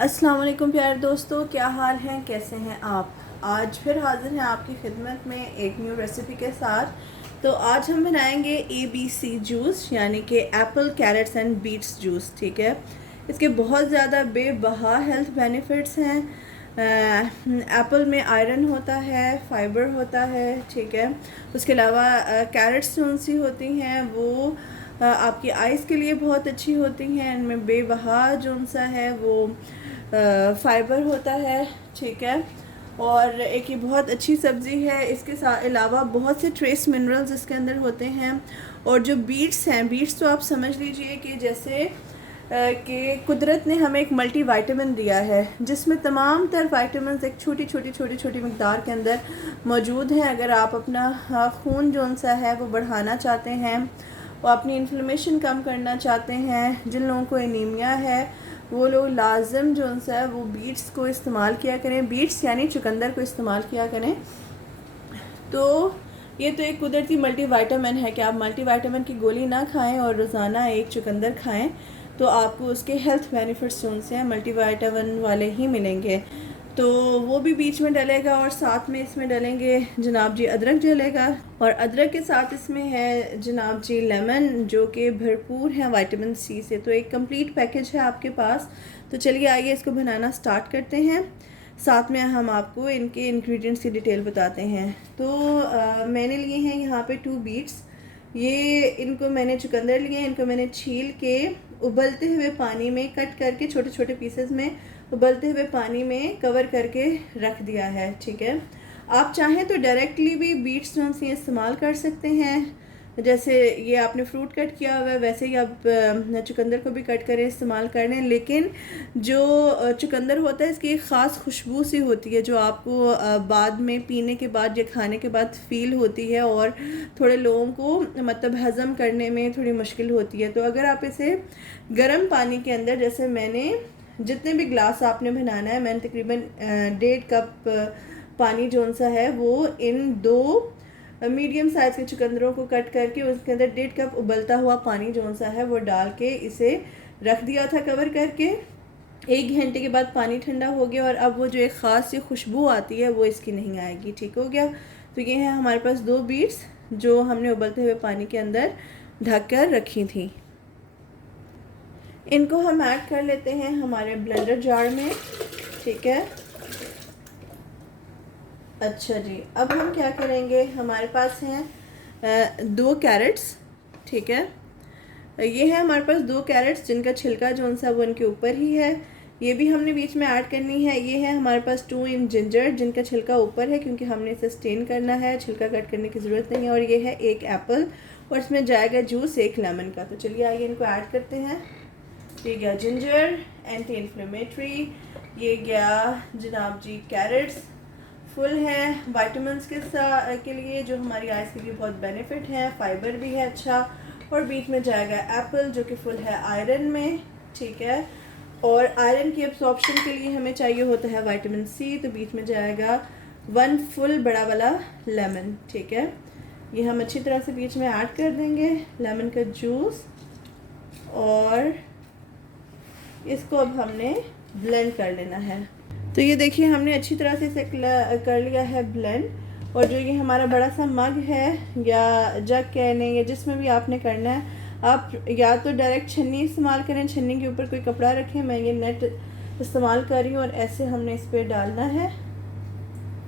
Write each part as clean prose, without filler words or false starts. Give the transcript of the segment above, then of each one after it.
अस्सलाम वालेकुम प्यारे दोस्तों, क्या हाल हैं, कैसे हैं आप। आज फिर हाजिर हैं आपकी खिदमत में एक न्यू रेसिपी के साथ। तो आज हम बनाएंगे ABC जूस, यानी कि apple carrots and beets juice. ठीक है, इसके बहुत ज़्यादा बेबहा हेल्थ बेनिफिट्स हैं। एप्पल में आयरन होता है, फाइबर होता है। ठीक है, उसके अलावा कैरेट्स जो सी होती हैं वो आपकी आइज़ के लिए बहुत अच्छी होती हैं। इनमें बेबहा जो सा है वो फाइबर होता है। ठीक है, और एक ये बहुत अच्छी सब्ज़ी है। इसके साथ अलावा बहुत से ट्रेस मिनरल्स इसके अंदर होते हैं। और जो बीट्स हैं, बीट्स तो आप समझ लीजिए कि जैसे कि कुदरत ने हमें एक मल्टी वाइटामिन दिया है, जिसमें तमाम तर वाइटामिन एक छोटी छोटी मकदार के अंदर मौजूद हैं। अगर आप अपना खून जो सा है वो बढ़ाना चाहते हैं, वो अपनी इन्फ्लेमेशन कम करना चाहते हैं, जिन लोगों को एनीमिया है वो लोग लाजम जो सा है वो बीट्स को इस्तेमाल किया करें। बीट्स यानी चुकंदर को इस्तेमाल किया करें। तो ये तो एक कुदरती मल्टीविटामिन है कि आप मल्टीविटामिन की गोली ना खाएं और रोज़ाना एक चुकंदर खाएं, तो आपको उसके हेल्थ बेनिफिट्स जो से मल्टीविटामिन वाले ही मिलेंगे। तो वो भी बीच में डलेगा और साथ में इसमें डलेंगे जनाब जी अदरक डलेगा, और अदरक के साथ इसमें है जनाब जी लेमन, जो कि भरपूर है विटामिन सी से। तो एक कंप्लीट पैकेज है आपके पास। तो चलिए आइए इसको बनाना स्टार्ट करते हैं। साथ में हम आपको इनके इंग्रेडिएंट्स की डिटेल बताते हैं। तो मैंने लिए हैं यहाँ पे 2 बीट्स। ये इनको मैंने चुकंदर लिए, इनको मैंने छील के उबलते हुए पानी में कट करके छोटे छोटे पीसेस में उबलते हुए पानी में कवर करके रख दिया है। ठीक है, आप चाहें तो डायरेक्टली भी बीट्स जो से इस्तेमाल कर सकते हैं। जैसे ये आपने फ्रूट कट किया हुआ है वैसे ही आप चुकंदर को भी कट करें, इस्तेमाल कर लें। लेकिन जो चुकंदर होता है इसकी एक ख़ास खुशबू सी होती है, जो आपको बाद में पीने के बाद या खाने के बाद फ़ील होती है, और थोड़े लोगों को मतलब हज़म करने में थोड़ी मुश्किल होती है। तो अगर आप इसे गर्म पानी के अंदर, जैसे मैंने जितने भी ग्लास आपने बनाना है, मैंने तकरीबन 1.5 कप पानी जो सा है वो इन 2 मीडियम साइज़ के चुकंदरों को कट करके उसके अंदर 1.5 कप उबलता हुआ पानी जो सा है वो डाल के इसे रख दिया था कवर करके। 1 घंटे के बाद पानी ठंडा हो गया और अब वो जो एक ख़ास सी खुशबू आती है वो इसकी नहीं आएगी। ठीक हो गया। तो ये है हमारे पास 2 बीट्स जो हमने उबलते हुए पानी के अंदर ढक कर रखी थी। इनको हम ऐड कर लेते हैं हमारे ब्लेंडर जार में। ठीक है, अच्छा जी, अब हम क्या करेंगे, हमारे पास हैं 2 कैरेट्स। ठीक है, ये है हमारे पास 2 कैरेट्स जिनका छिलका जो सा वो इनके ऊपर ही है, ये भी हमने बीच में ऐड करनी है। ये है हमारे पास 2 इंच जिंजर जिनका छिलका ऊपर है, क्योंकि हमने इसे स्टेन करना है, छिलका कट करने की ज़रूरत नहीं है। और ये है 1 एप्पल, और इसमें जाएगा जूस 1 लेमन का। तो चलिए आइए इनको ऐड करते हैं। ये गया जिंजर, एंटी इन्फ्लेमेटरी। ये गया जनाब जी कैरेट्स, फुल है विटामिन्स के लिए, जो हमारी आइज़ के लिए बहुत बेनिफिट है, फाइबर भी है अच्छा। और बीच में जाएगा एप्पल जो कि फुल है आयरन में। ठीक है, और आयरन की एब्सॉर्प्शन के लिए हमें चाहिए होता है विटामिन सी, तो बीच में जाएगा 1 फुल बड़ा वाला लेमन। ठीक है, ये हम अच्छी तरह से बीच में ऐड कर देंगे लेमन का जूस, और इसको अब हमने ब्लेंड कर लेना है। तो ये देखिए हमने अच्छी तरह से इसे कर लिया है ब्लेंड। और जो ये हमारा बड़ा सा मग है या जग कहने या जिसमें भी आपने करना है, आप या तो डायरेक्ट छन्नी इस्तेमाल करें, छन्नी के ऊपर कोई कपड़ा रखें। मैं ये नेट इस्तेमाल कर रही हूँ और ऐसे हमने इस पर डालना है।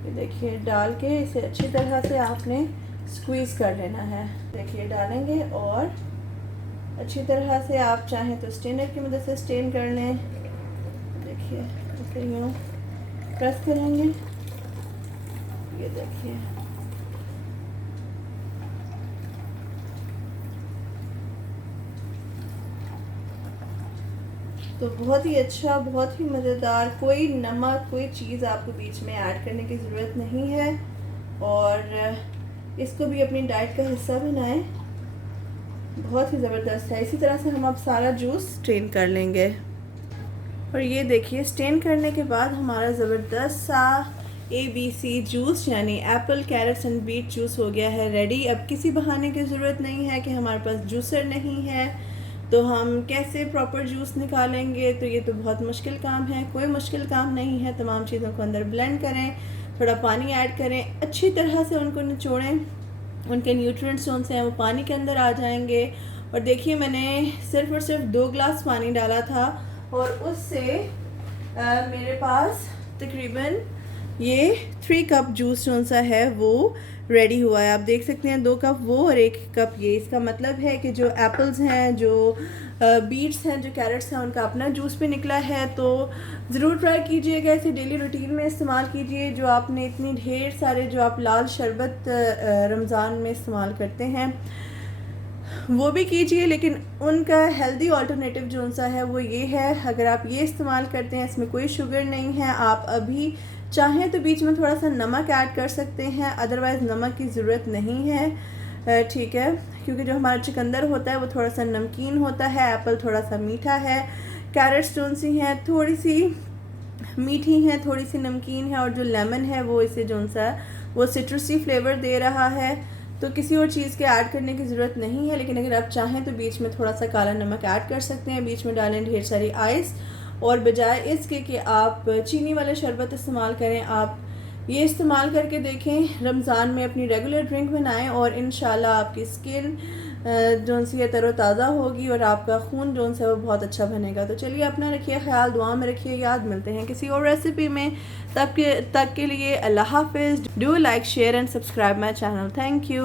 ये देखिए डाल के इसे अच्छी तरह से आपने स्क्वीज़ कर लेना है। देखिए डालेंगे और अच्छी तरह से आप चाहें तो स्टेनर की मदद से स्टेन कर लें। देखिए ऐसे यूँ प्रेस करेंगे, ये देखिए। तो बहुत ही अच्छा, बहुत ही मज़ेदार, कोई नमक कोई चीज़ आपको बीच में ऐड करने की ज़रूरत नहीं है, और इसको भी अपनी डाइट का हिस्सा बनाएं। बहुत ही ज़बरदस्त है। इसी तरह से हम अब सारा जूस स्ट्रेन कर लेंगे। और ये देखिए स्ट्रेन करने के बाद हमारा ज़बरदस्त सा ABC जूस यानी apple carrots and beet juice हो गया है रेडी। अब किसी बहाने की ज़रूरत नहीं है कि हमारे पास जूसर नहीं है। तो हम कैसे प्रॉपर जूस निकालेंगे, तो ये तो बहुत मुश्किल काम है। कोई मुश्किल काम नहीं है, तमाम चीज़ों को अंदर ब्लेंड करें, थोड़ा पानी ऐड करें, अच्छी तरह से उनको निचोड़ें, उनके न्यूट्रिएंट्स जो से हैं वो पानी के अंदर आ जाएंगे। और देखिए मैंने सिर्फ और सिर्फ 2 गिलास पानी डाला था और उससे मेरे पास तकरीबन ये 3 कप जूस जो सा है वो रेडी हुआ है। आप देख सकते हैं 2 कप वो और 1 कप ये। इसका मतलब है कि जो एप्पल्स हैं, जो बीट्स हैं, जो कैरेट्स हैं, उनका अपना जूस भी निकला है। तो ज़रूर ट्राई कीजिएगा, इसे डेली रूटीन में इस्तेमाल कीजिए। जो आपने इतनी ढेर सारे जो आप लाल शरबत रमज़ान में इस्तेमाल करते हैं वो भी कीजिए, लेकिन उनका हेल्दी अल्टरनेटिव जो सा है वो ये है। अगर आप ये इस्तेमाल करते हैं, इसमें कोई शुगर नहीं है। आप अभी चाहें तो बीच में थोड़ा सा नमक ऐड कर सकते हैं, अदरवाइज़ नमक की ज़रूरत नहीं है, ठीक है, क्योंकि जो हमारा चुकंदर होता है वो थोड़ा सा नमकीन होता है, एप्पल थोड़ा सा मीठा है, कैरेट्स जो सी हैं थोड़ी सी मीठी हैं, थोड़ी सी नमकीन है, और जो लेमन है वो इसे जो सा वो सिट्रसी फ्लेवर दे रहा है। तो किसी और चीज़ के ऐड करने की ज़रूरत नहीं है, लेकिन अगर आप चाहें तो बीच में थोड़ा सा काला नमक ऐड कर सकते हैं। बीच में डालें ढेर सारी आइस, और बजाय इसके कि आप चीनी वाले शरबत इस्तेमाल करें, आप ये इस्तेमाल करके देखें, रमज़ान में अपनी रेगुलर ड्रिंक बनाएं, और इंशाल्लाह आपकी स्किन जो सी है तरोताज़ा होगी और आपका खून जो है वो बहुत अच्छा बनेगा। तो चलिए अपना रखिए ख्याल, दुआ में रखिए याद। मिलते हैं किसी और रेसिपी में, तब तक के लिए अल्लाह हाफिज़। Do like, share and subscribe my channel. Thank you.